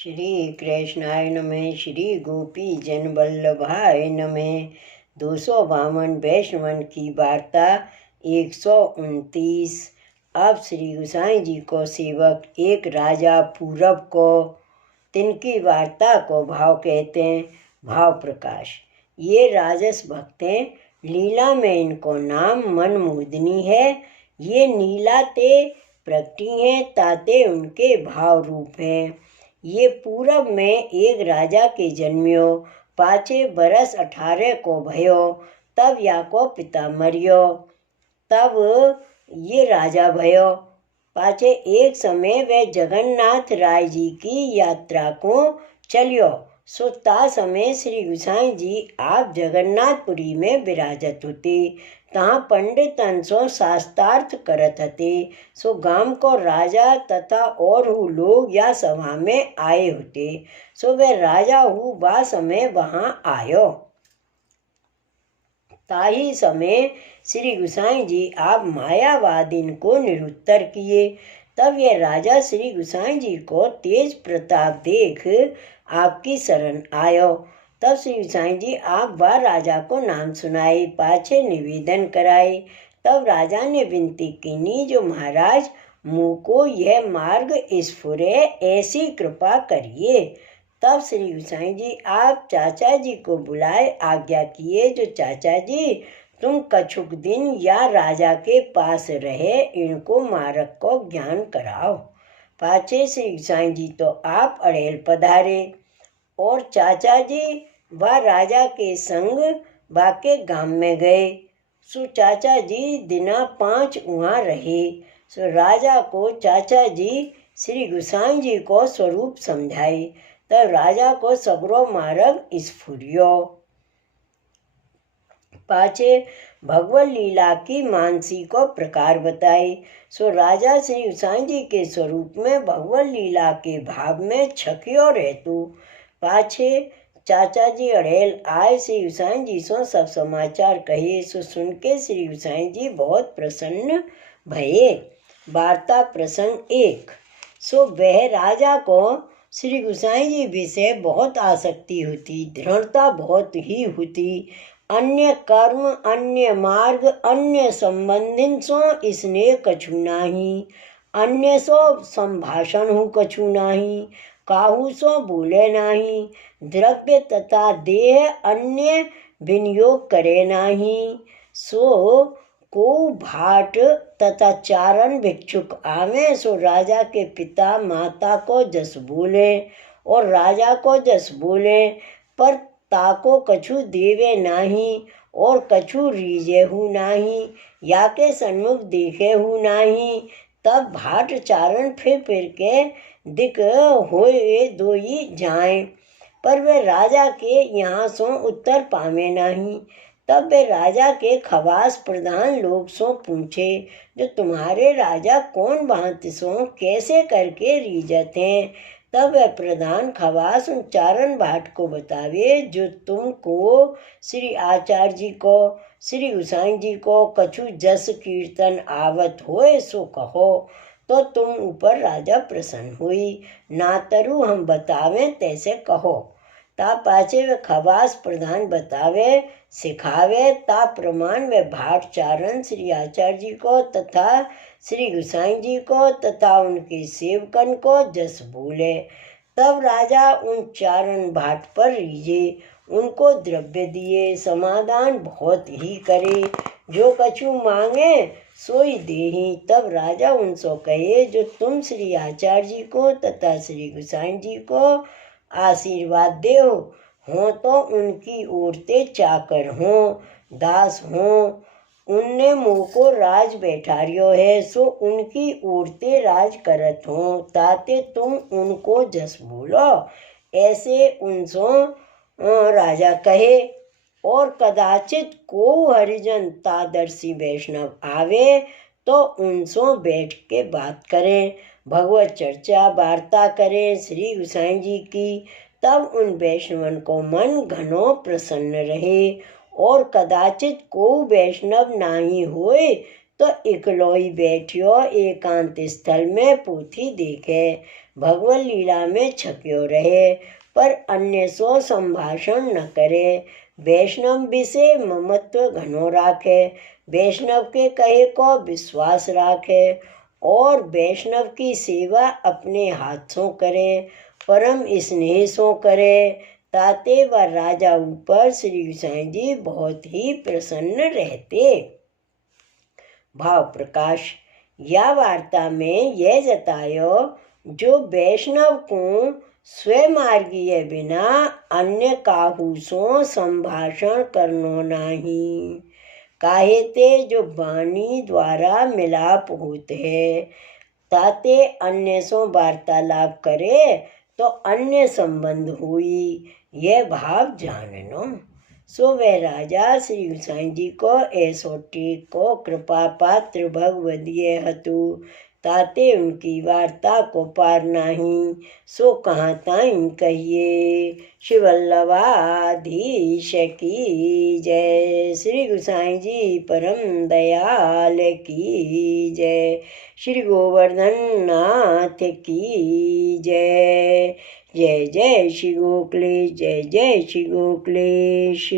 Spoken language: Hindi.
श्री कृष्णाय नमः। श्री गोपी जन वल्लभाय नमः। 252 वैष्णवन की वार्ता 129। अब श्री गोसाई जी को सेवक एक राजा पूरब को तिनकी वार्ता को भाव कहते हैं। भाव प्रकाश। ये राजस भक्त हैं, लीला में इनको नाम मन मोदनी है। ये नीला ते प्रगटी हैं, ताते उनके भाव रूप हैं। ये पूरब में एक राजा के जन्मियो, पाचे बरस 18 को भयो, तब याको पिता मरियो। तब ये राजा भयो। पाचे एक समय वे जगन्नाथ राय जी की यात्रा को चलियो। सो ता समय श्री गोसाई जी आप जगन्नाथपुरी में विराजत होते। तहाँ पंडितन सो शास्त्रार्थ करत हते। सो गांव को राजा तथा और हु लोग या सभा में आए होते। सो वे राजा हु बा समय वहाँ आयो। ताही समय श्री गोसाई जी आप मायावादीन को निरुत्तर किए। तब यह राजा श्री गोसाई जी को तेज प्रताप देख आपकी शरण आयो। तब श्री गोसाई जी आप वह राजा को नाम सुनाए, पाछे निवेदन कराए। तब राजा ने विनती कीनी, जो महाराज मुँह को यह मार्ग स्फुरे, ऐसी कृपा करिए। तब श्री गोसाई जी आप चाचा जी को बुलाए आज्ञा किए, जो चाचा जी तुम कछुक दिन या राजा के पास रहे, इनको मार्ग को ज्ञान कराओ। पाछे श्री गोसाई जी तो आप अड़ेल पधारे और चाचा जी व राजा के संग बाके गांव में गए। सो चाचा जी दिना 5 वहाँ रहे। सो राजा को चाचा जी श्री गोसाई जी को स्वरूप समझाए। तब राजा को सगरो मार्ग स्फुरियो। पाछे भगवत लीला की मानसी को प्रकार बताए। सो राजा श्री गोसाई जी के स्वरूप में भगवत लीला के भाव में छकियो रहतु। पाछे चाचा जी अड़ेल आए श्री गोसाई जी सो सब समाचार कहे। सो सुन के श्री गोसाई जी बहुत प्रसन्न भये। वार्ता प्रसंग 1। सो वह राजा को श्री गोसाई जी विषय बहुत आसक्ति होती, दृढ़ता बहुत ही होती। अन्य कर्म, अन्य मार्ग, अन्य संबंधिन सो स्नेह कछु नाही। अन्य सो संभाषण हो कछु नाही। काहू सो बोले नाही। द्रव्य तथा देह अन्य विनियोग करे नाही। सो को भाट तथा चारण भिक्षुक आवे। सो राजा के पिता माता को जस बोले और राजा को जस बोले, पर ताको कछु देवे नाही और कछु रीजे हु नाही, या के सन्मुख देखे हु नाही। तब भाट चारण फिर के दिक होए दोई जाए, पर वे राजा के यहाँ सो उत्तर पावे नहीं। तब वे राजा के खवास प्रधान लोग सो पूछे, जो तुम्हारे राजा कौन भांति सो कैसे करके रीजत हैं। तब वह प्रधान खवास उन चारण भाट को बतावे, जो तुमको श्री आचार्य जी को, श्री गोसाई जी को कछु जस कीर्तन आवत होए सो कहो, तो तुम ऊपर राजा प्रसन्न हुई। नातरु हम बतावे तैसे कहो। ता पाछे वे खवास प्रधान बतावे सिखावे। ता प्रमाण वे भाट चारण श्री आचार्य जी को तथा श्री गोसाई जी को तथा उनके सेवकन को जस बोले। तब राजा उन चारण भाट पर रीझे, उनको द्रव्य दिए, समाधान बहुत ही करे, जो कछु मांगे सोई देही। तब राजा उनसो कहे, जो तुम श्री आचार्य जी को तथा श्री गोसाई जी को आशीर्वाद दे हो, तो उनकी ओरते चाकर हो, दास हो। उनने मुँह को राज बैठारियो है, सो उनकी ओरते राज करत हो, ताते तुम उनको जस बोलो ऐसे उनसो राजा कहे। और कदाचित को हरिजन तादर्शी वैष्णव आवे, तो उनसो बैठ के बात करें, भगवत चर्चा वार्ता करें श्री गोसाई जी की। तब उन वैष्णवन को मन घनो प्रसन्न रहे। और कदाचित को वैष्णव नाही होए, तो इकलोई बैठियो एकांत स्थल में पोथी देखे। भगवत लीला में छक्यो रहे, पर अन्य सो संभाषण न करे। वैष्णव विषय ममत्व घनो राखे, वैष्णव के कहे को विश्वास राखे, और वैष्णव की सेवा अपने हाथों करे, परम स्नेह सो करे। ताते व राजा ऊपर श्री गोसाई जी बहुत ही प्रसन्न रहते। भाव प्रकाश। या वार्ता में यह जतायो, जो वैष्णव को स्वमार्गीय बिना अन्य काहू सो संभाषण करनो नहीं। काहे ते जो वाणी द्वारा मिलाप होते है, ताते अन्य सो वार्तालाप करे तो अन्य संबंध हुई, यह भाव जाननो। सो वह राजा श्री गोसाई जी को ऐसो टेक को कृपा पात्र भगवदीय हतु, ताते उनकी वार्ता को पार नहीं। सो कहाँ ताई कहिए। श्री वल्लभाधीश की जय। श्री गोसाई जी परम दयाल की जय। श्री गोवर्धन नाथ की जय। जय जय श्री गोकुलेश, जय जय श्री गोकुलेश।